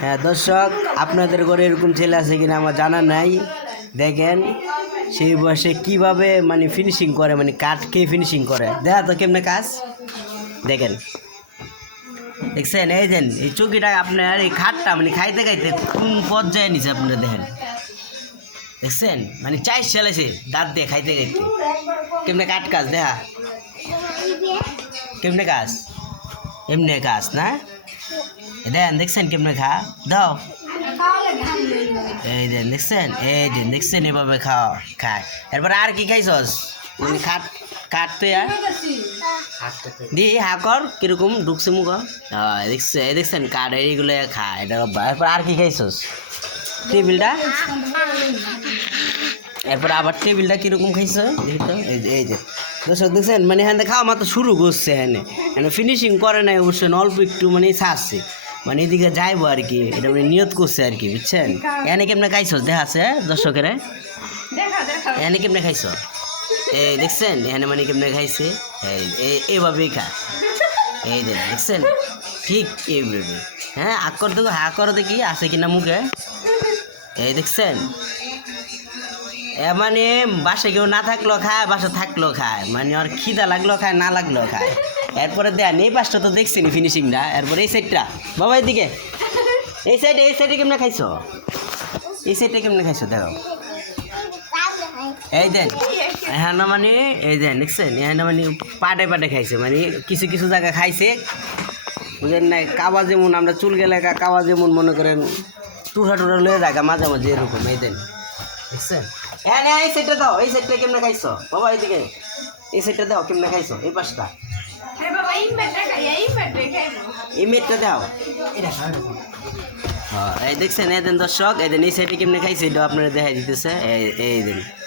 হ্যাঁ দর্শক, আপনাদের ঘরে এরকম ছেলে আছে কিনা আমার জানা নাই। দেখেন, সেই বয়সে কীভাবে মানে ফিনিশিং করে মানে কাঠ খেয়ে ফিনিশিং করে? দেখা তো কেমনে কাজ? দেখেন। দেখছেন? এই দেন, এই চুকিটা আপনার এই খাটটা মানে খাইতে খাইতে কোন পর্যায়ে নিছে আপনারা দেখেন? দেখছেন? মানে চাই চালাইছে দাঁত দিয়ে খাইতে খাইতে। কেমনে কাঠ কাজ, দেখা? কেমনে কাজ? এমনি কাজ, না? দেন, দেখছেন কেমনে খা? দাও। এই দেন, দেখছেন? এই দেন, দেখছেন এভাবে খাও, খায়। এরপর আর কি খাইছস? মানে খাট কাঠ তো আর দি, হা কর, কীরকম ঢুকছে মুখ হ্যাঁ? দেখছে, এই দেখছেন, কাঠ এইগুলো খায়, এটা এরপর আর কি খাইছস? টেবিলটা? এরপর আবার টেবিলটা কীরকম খাইছো? এই যে দর্শক, দেখছেন? মানে থেকে খাওয়া মাত্র শুরু করছে এখানে। মানে ফিনিশিং করে নাই অবশ্যই অল্প একটু মানে ছাড়ছে। মানে এদিকে যাইবো আর কি। এটা মানে নিয়ত করছে আর কি বুঝছেন? এখানে কেমনে খাইছো? দেখা আছে দর্শকের? এখানে কেমনে খাইছো? এই দেখছেন এখানে মানে কেমনে খাইছে? এই এই- এইভাবেই খা। এই দেখছেন? ঠিক এইভাবে। হ্যাঁ আকর দেখো হা করো দেখি আছে কিনা মুখে? এই দেখছেন? এ মানে বাসে কেউ না থাকলেও খায় বাসা থাকলেও খায়। মানে আর খিদা লাগলেও খায় না লাগলেও খায়। এরপরে দেন এই পাশটা তো দেখছি নি ফিনিশিংটা এরপরে এই সাইডটা বাবা, এদিকে। এই সাইডে এই সাইডে কেমনে খাইছো? এই সাইডে কেমনে খাইছো? দেখো। এই দেন এখানে মানে এই দেন, দেখছেন? এখানে মানে পাটে পাটে খাইছে। মানে কিছু কিছু জায়গা খাইছে। বুঝলেন না কাবা যেমন আমরা চুল গেলে কাবা যেমন মনে করেন টুরা টুরা লয়ে জায়গা মাঝে মাঝে এরকম, এই দেন। দেখছেন? হ্যাঁ না এই সাইডটা দাও, এই সাইডটা কেমনে খাইছো? বাবা এইদিকে এই সাইডটা দাও, কেমনে খাইছো? এই পাশটা। এই মেটটা দাও। হ্যাঁ এই দেখছেন এদিন দেন দর্শক এদিন দেন এই সাইডে কেমনে খাইছে এটা আপনারা দেখাই দিতেছে। এই দেন।